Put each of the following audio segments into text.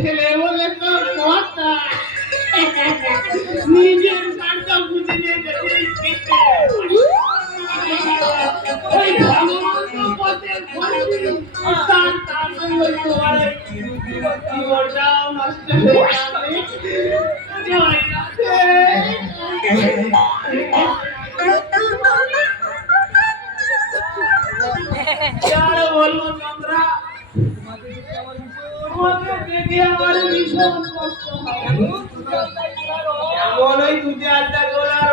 ছেলে বলে তো কথা নিজের কাজটা বুঝে নিয়ে যেতে ওই ভগবান তো পথে তার সঙ্গে তোমার জীবনটাও নষ্ট হয়ে যাবে। জয় রাধে। বলবো চন্দ্রা, তোমাকে দেখে আমার ভীষণ কষ্ট হয়। এমন ওই দুধে আড্ডা করার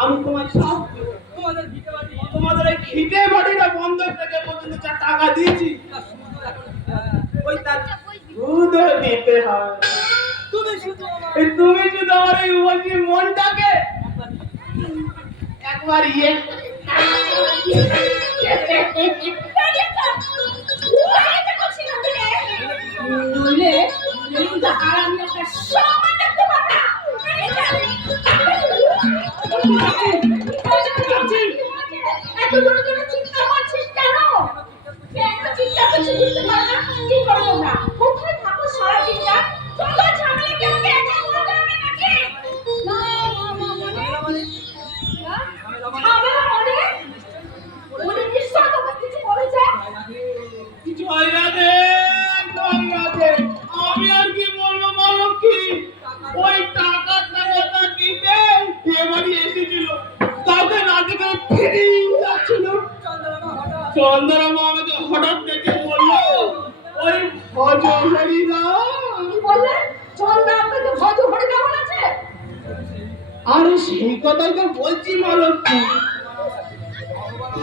আমি তোমার সব তোমাদের এই খিদে বাড়িটা বন্ধ থেকে পর্যন্ত যা টাকা দিয়েছি ওই তার দুধ দিতে হয়। তুমি শুধু আমার এই উপাসী মনটাকে একবার ইয়ে চন্দ্রমা আমাকে হঠাৎ দেখে বললো ওই ভজ হরিদা আরে সেই কথাই তো বলছি মালতী।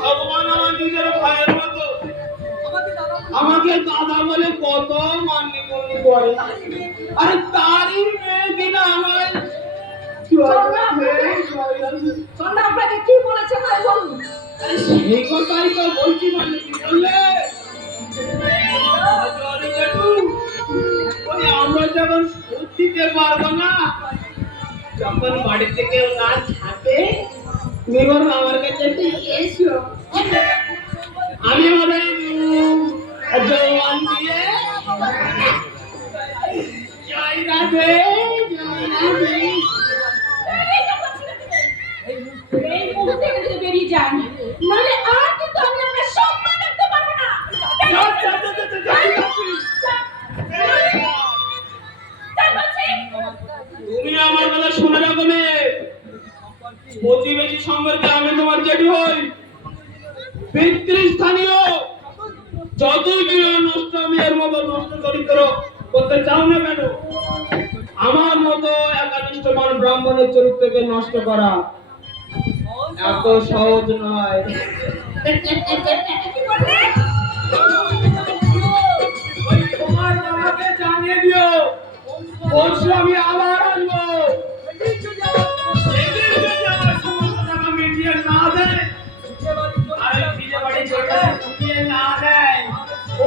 ভগবান আমার নিজের ভাইয়ের মতো আমাকে দাদা বলে কত মান্যি মন্যি করে। আরে তারই মেয়ে কিনা আমার আপনাকে কি বলেছে তাই বলুন। সেই কথাই তো বলছি মালতী। বললে ওই আমরা যখন সুদ দিতে পারবো না, যখন বাড়ি থেকে না থাকে নিবর আমার কাছে এসো, আমি ওদের জওয়ান দিয়ে জয় রাধে জয় রাধে এই মুহূর্তে থেকে বেরিয়ে যান, নাহলে আর কিন্তু আমি আপনার সম্মান রাখতে পারবো না। তুমি আমার কথা শুনে রাখো নে, প্রতিবেশী সম্পর্কে আমি তোমার জেঠু হই। পিতৃস্থানীয় যতই বিনয় নষ্ট আমি এর মতো নষ্ট চরিত্র করতে চাও না কেন, আমার মতো একানিষ্ঠমান ব্রাহ্মণের চরিত্রকে নষ্ট করা এত সহজ নয়। তোমার বাবাকে জানিয়ে দিও পরশু আমি আবার আসবো।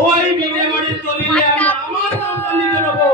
ওই বিনে বাড়ির দলিলে আমি আমার নামটা লিখে নেবো।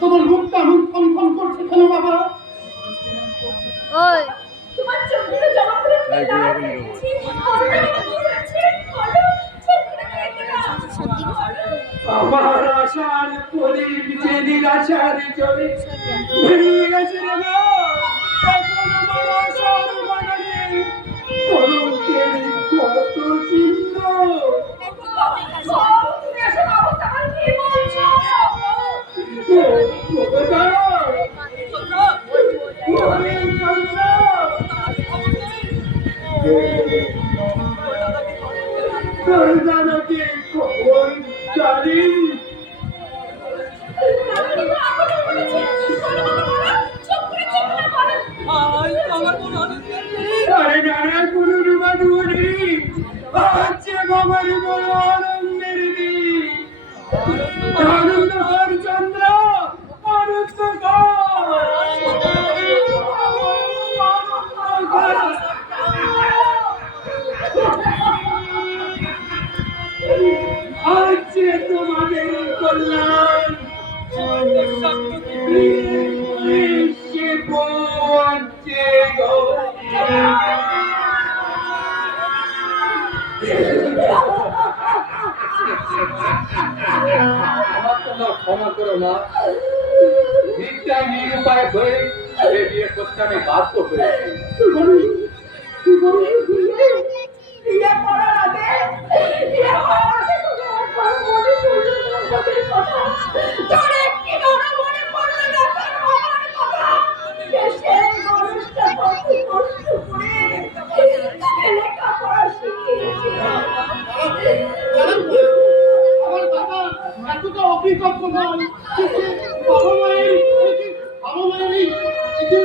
তোমার মুখটা ফন করছে কেন বাবা? ওই তোমার চোখের জমা করে আমার আশার প্রদীপ যে নিরাশার চলে ভেঙে গেছে রে গো। এখন আমার আশার বাগানে কলঙ্কের কত চিহ্ন। তুমি এসে অবস্থা কি তোর দাদাকে খবর জানিস? আপনি তো আমাকে বলেছেন, বলো, বলো, বলো, চুপ করে বলো। আমার কোনো অনুমান নেই। আরে নানা কোনো অনুমান নেই। আজকে বাবার বড় আনন্দের দিন। আনন্দকর চন্দ্র, আজকে তোমাদের কল্যাণ সে পৌঁছে আমার তোমার ক্ষমা করো মা, নিশ্চয় নিরুপায় হয়ে এ বিয়ে করতে আমি বাধ্য হয়েছি। বিয়ে করার আগে তোকে একবার মনে পড়লো না আমাদের কথা। তোর একটি বড় মনে পড়লো না তোর বাবার কথা। যে সেই মানুষটা কত কষ্ট করে তোকে লেখাপড়া শিখিয়েছিল। আমার বাবা এতটা অভিজ্ঞ নয়। বাবা মায়ের এই যে